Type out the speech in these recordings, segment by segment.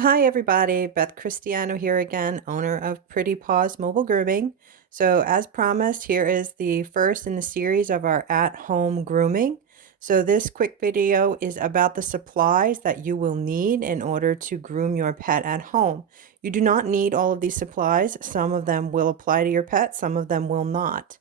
Hi, everybody. Beth Cristiano here again, owner of Pretty Paws Mobile Grooming. So, as promised, here is the first in the series of our at-home grooming. So, this quick video is about the supplies that you will need in order to groom your pet at home. You do not need all of these supplies. Some of them will apply to your pet, some of them will not.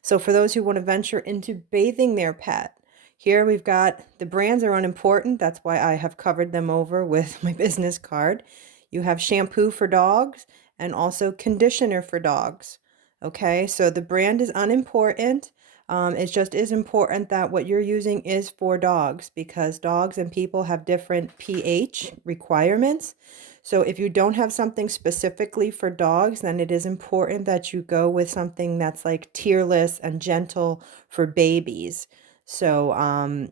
So for those who want to venture into bathing their pet, here we've got the brands are unimportant. That's why I have covered them over with my business card. You have shampoo for dogs and also conditioner for dogs. Okay, so the brand is unimportant. It just is important that what you're using is for dogs because dogs and people have different pH requirements. So if you don't have something specifically for dogs, then it is important that you go with something that's like tearless and gentle for babies. So,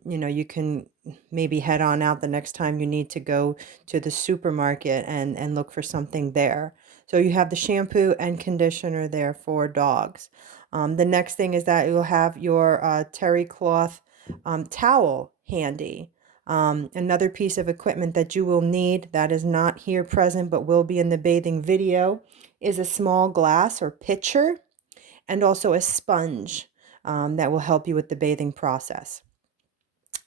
you can maybe head on out the next time you need to go to the supermarket and look for something there. So you have the shampoo and conditioner there for dogs. The next thing is that you'll have your terry cloth towel handy. Another piece of equipment that you will need that is not here present but will be in the bathing video is a small glass or pitcher and also a sponge that will help you with the bathing process.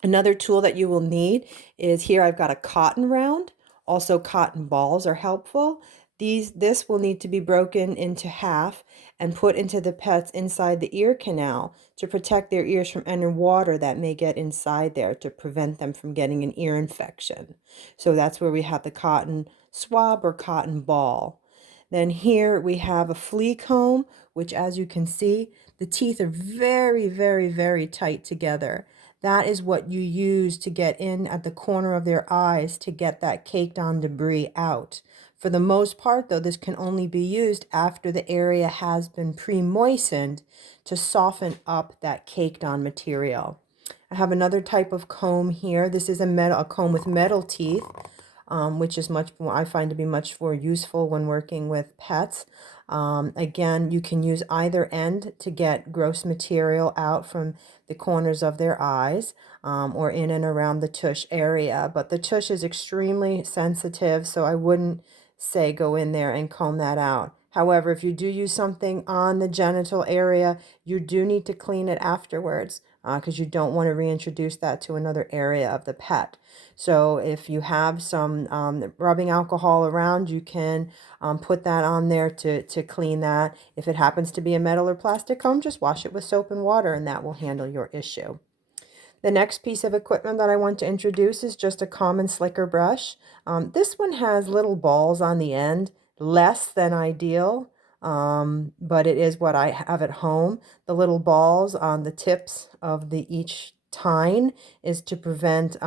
Another tool that you will need is here I've got a cotton round. Also cotton balls are helpful. This will need to be broken into half and put into the pet's inside the ear canal to protect their ears from any water that may get inside there to prevent them from getting an ear infection. So that's where we have the cotton swab or cotton ball. Then here we have a flea comb, which as you can see, the teeth are very, very, very tight together. That is what you use to get in at the corner of their eyes to get that caked on debris out. For the most part, though, this can only be used after the area has been pre-moistened to soften up that caked on material. I have another type of comb here. This is a comb with metal teeth, which is much more, I find to be much more useful when working with pets. Again, you can use either end to get gross material out from the corners of their eyes or in and around the tush area. But the tush is extremely sensitive, so I wouldn't say go in there and comb that out. However, if you do use something on the genital area, you do need to clean it afterwards because you don't want to reintroduce that to another area of the pet. So if you have some rubbing alcohol around, you can put that on there to clean that. If it happens to be a metal or plastic comb, just wash it with soap and water and that will handle your issue. The next piece of equipment that I want to introduce is just a common slicker brush. This one has little balls on the end, less than ideal, but it is what I have at home. The little balls on the tips of each tine is to prevent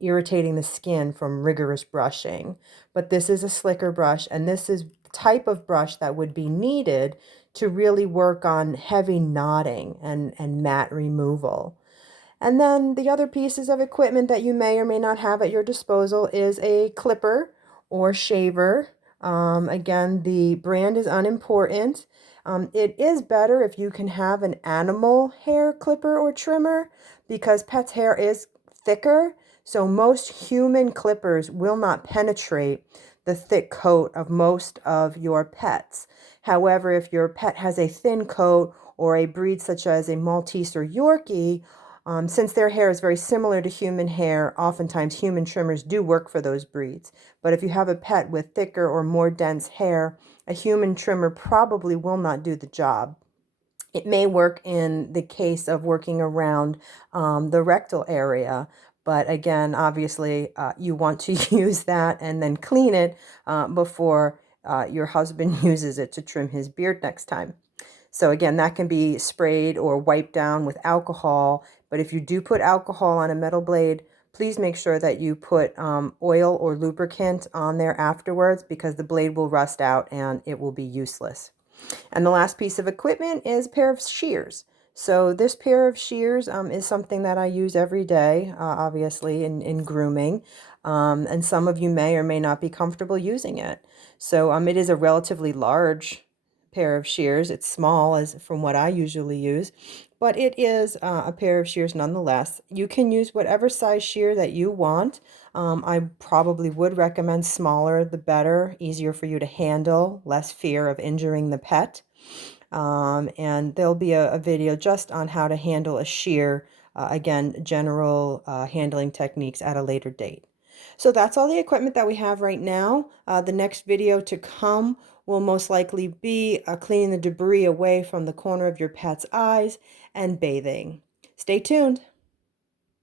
irritating the skin from rigorous brushing. But this is a slicker brush, and this is the type of brush that would be needed to really work on heavy knotting and mat removal. And then the other pieces of equipment that you may or may not have at your disposal is a clipper or shaver. Again, the brand is unimportant. It is better if you can have an animal hair clipper or trimmer because pet's hair is thicker. So most human clippers will not penetrate the thick coat of most of your pets. However, if your pet has a thin coat or a breed such as a Maltese or Yorkie, since their hair is very similar to human hair, oftentimes human trimmers do work for those breeds. But if you have a pet with thicker or more dense hair, a human trimmer probably will not do the job. It may work in the case of working around the rectal area, but again, obviously, you want to use that and then clean it before your husband uses it to trim his beard next time. So again, that can be sprayed or wiped down with alcohol. But if you do put alcohol on a metal blade, please make sure that you put oil or lubricant on there afterwards because the blade will rust out and it will be useless. And the last piece of equipment is a pair of shears. So this pair of shears is something that I use every day, obviously, in grooming. And some of you may or may not be comfortable using it. So it is a relatively large pair of shears. It's small as from what I usually use, but it is a pair of shears nonetheless. You can use whatever size shear that you want. I probably would recommend smaller the better, easier for you to handle, less fear of injuring the pet. And there'll be a video just on how to handle a shear, again, general handling techniques at a later date. So that's all the equipment that we have right now. The next video to come will most likely be cleaning the debris away from the corner of your pet's eyes and bathing. Stay tuned.